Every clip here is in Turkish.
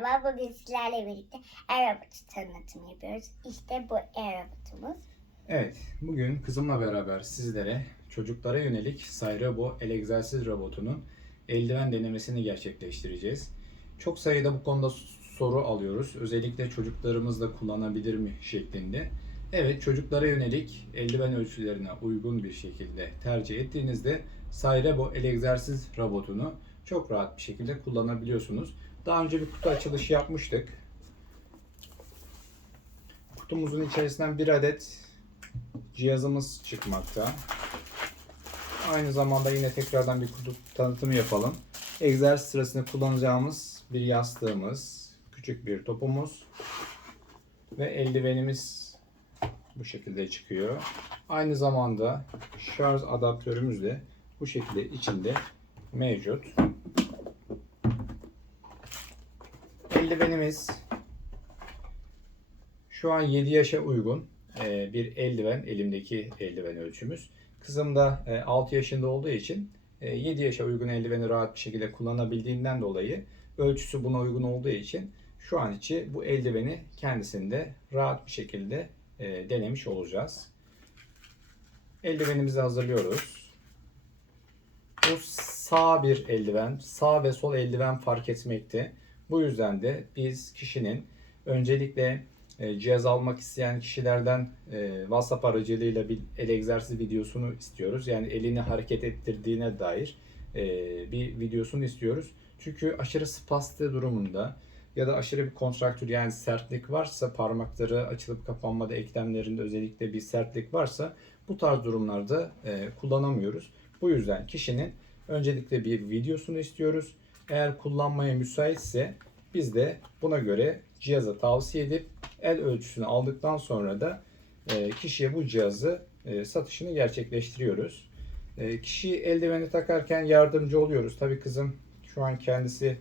Merhaba, bugün sizlerle birlikte aerobotu tanıtımı yapıyoruz. İşte bu aerobotumuz. Evet, bugün kızımla beraber sizlere çocuklara yönelik Sayrabo el egzersiz robotunun eldiven denemesini gerçekleştireceğiz. Çok sayıda bu konuda soru alıyoruz. Özellikle çocuklarımız da kullanabilir mi şeklinde. Evet, çocuklara yönelik eldiven ölçülerine uygun bir şekilde tercih ettiğinizde Sayrabo el egzersiz robotunu çok rahat bir şekilde kullanabiliyorsunuz. Daha önce bir kutu açılışı yapmıştık. Kutumuzun içerisinden bir adet cihazımız çıkmakta. Aynı zamanda yine tekrardan bir kutu tanıtımı yapalım. Egzersiz sırasında kullanacağımız bir yastığımız, küçük bir topumuz ve eldivenimiz bu şekilde çıkıyor. Aynı zamanda şarj adaptörümüz de bu şekilde içinde mevcut. Eldivenimiz şu an 7 yaşa uygun e, bir eldiven, elimdeki eldiven ölçümüz. Kızım da e, 6 yaşında olduğu için e, 7 yaşa uygun eldiveni rahat bir şekilde kullanabildiğinden dolayı ölçüsü buna uygun olduğu için şu an içi bu eldiveni kendisinde rahat bir şekilde e, denemiş olacağız. Eldivenimizi hazırlıyoruz. Bu sağ bir eldiven, sağ ve sol eldiven fark etmekte. Bu yüzden de biz kişinin öncelikle e, cihaz almak isteyen kişilerden e, WhatsApp aracılığıyla bir el egzersiz videosunu istiyoruz. Yani elini hareket ettirdiğine dair e, bir videosunu istiyoruz. Çünkü aşırı spastik durumunda ya da aşırı bir kontraktür yani sertlik varsa parmakları açılıp kapanmada eklemlerinde özellikle bir sertlik varsa bu tarz durumlarda kullanamıyoruz. Bu yüzden kişinin öncelikle bir videosunu istiyoruz. Eğer kullanmaya müsaitse biz de buna göre cihaza tavsiye edip el ölçüsünü aldıktan sonra da e, kişiye bu cihazı e, satışını gerçekleştiriyoruz. E, kişi eldiveni takarken yardımcı oluyoruz. Tabii kızım şu an kendisi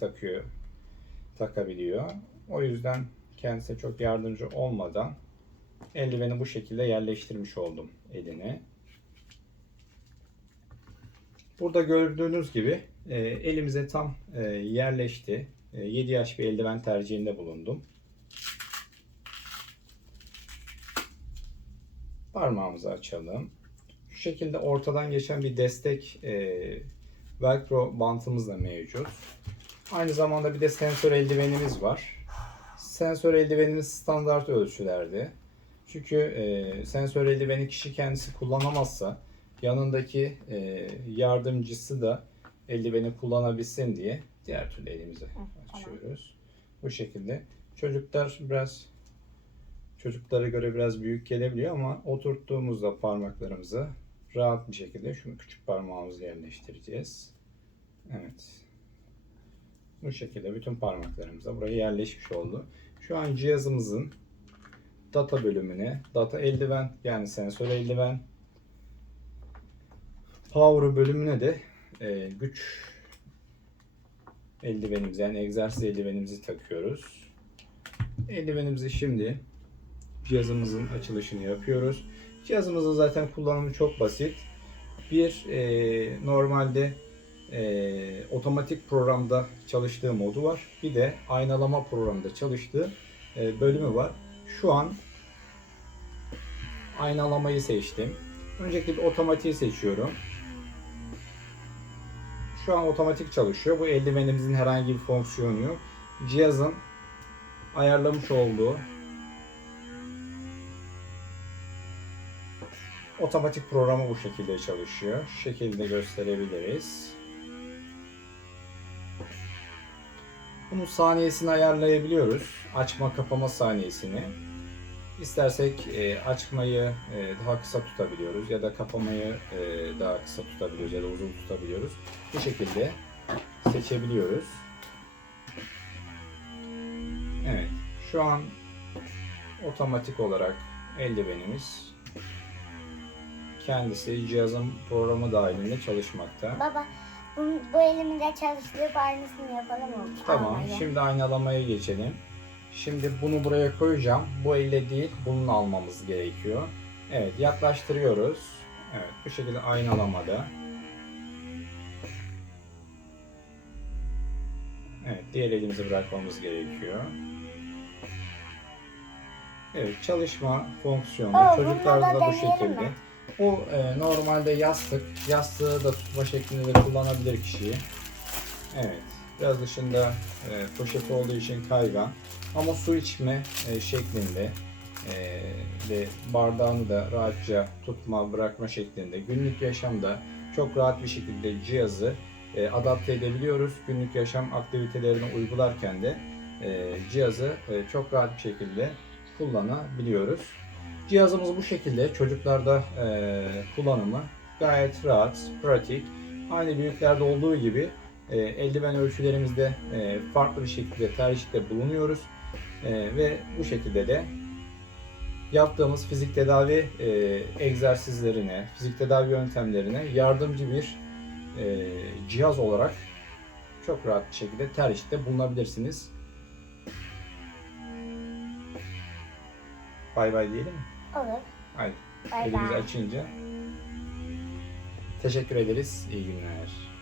takıyor, takabiliyor. O yüzden kendisine çok yardımcı olmadan eldiveni bu şekilde yerleştirmiş oldum eline. Burada gördüğünüz gibi e, elimize tam e, yerleşti. E, 7 yaş bir eldiven tercihinde bulundum. Parmağımızı açalım. Şu şekilde ortadan geçen bir destek e, velcro bantımız da mevcut. Aynı zamanda bir de sensör eldivenimiz var. Sensör eldivenimiz standart ölçülerde. Çünkü e, sensör eldiveni kişi kendisi kullanamazsa yanındaki e, yardımcısı da eldiveni kullanabilsin diye diğer türlü elimizi tamam. açıyoruz. Bu şekilde. Çocuklar biraz çocuklara göre biraz büyük gelebiliyor ama oturttuğumuzda parmaklarımızı rahat bir şekilde şunu küçük parmağımızı yerleştireceğiz. Evet. Bu şekilde bütün parmaklarımıza buraya yerleşmiş oldu. Şu an cihazımızın data bölümüne, data eldiven yani sensör eldiven, power bölümüne de e, güç eldivenimizi yani egzersiz eldivenimizi takıyoruz. Eldivenimizi şimdi cihazımızın açılışını yapıyoruz. Cihazımızın zaten kullanımı çok basit. Bir e, normalde e, otomatik programda çalıştığı modu var. Bir de aynalama programında çalıştığı e, bölümü var. Şu an aynalamayı seçtim. Öncelikle bir otomatiği seçiyorum. Şu an otomatik çalışıyor. Bu eldivenimizin herhangi bir fonksiyonu yok. Cihazın ayarlamış olduğu otomatik programı bu şekilde çalışıyor. Şu şekilde gösterebiliriz. Bunun saniyesini ayarlayabiliyoruz. Açma kapama saniyesini. İstersek e, açmayı e, daha kısa tutabiliyoruz ya da kapamayı e, daha kısa tutabiliyoruz ya da uzun tutabiliyoruz. Bu şekilde seçebiliyoruz. Evet, şu an otomatik olarak eldivenimiz kendisi cihazın programı dahilinde çalışmakta. Baba, bu, bu elimizde çalıştırıp aynısını yapalım mı? Tamam, Almayı. şimdi aynalamaya geçelim. Şimdi bunu buraya koyacağım. Bu elle değil, bununla almamız gerekiyor. Evet, yaklaştırıyoruz. Evet, bu şekilde aynalamada. Evet, diğer elimizi bırakmamız gerekiyor. Evet çalışma fonksiyonu Oo, çocuklarda da bu şekilde. mi? O e, normalde yastık. Yastığı da tutma şeklinde de kullanabilir kişiyi. Evet. Biraz dışında e, poşeti olduğu için kaygan. Ama su içme e, şeklinde e, ve bardağını da rahatça tutma, bırakma şeklinde günlük yaşamda çok rahat bir şekilde cihazı e, adapte edebiliyoruz. Günlük yaşam aktivitelerini uygularken de e, cihazı e, çok rahat bir şekilde kullanabiliyoruz. Cihazımız bu şekilde çocuklarda e, kullanımı gayet rahat, pratik. Aynı büyüklerde olduğu gibi e, eldiven ölçülerimizde e, farklı bir şekilde tercihte bulunuyoruz. E, ve bu şekilde de yaptığımız fizik tedavi e, egzersizlerine, fizik tedavi yöntemlerine yardımcı bir e, cihaz olarak çok rahat bir şekilde tercihte bulunabilirsiniz. Bay bay diyelim mi? Olur. Haydi. Bay Elimizi bay. açınca. Teşekkür ederiz. İyi günler.